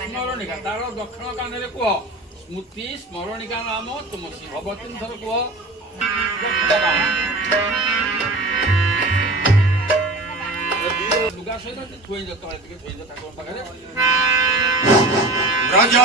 ସ୍ମରଣିକା ତାର ଦକ୍ଷିଣ କାନରେ କୁହ ସ୍ମୃତି ସ୍ମରଣିକା ନାମ ତୁମସି ଭବତୀନ ଥର କୁହ ଲୁଗା ସହିତ ଥୋଇ ଯାଅ ତଳେ ଟିକେ ଥୋଇ ଯାଅ ଠାକୁର ପାଖରେ ରାଜା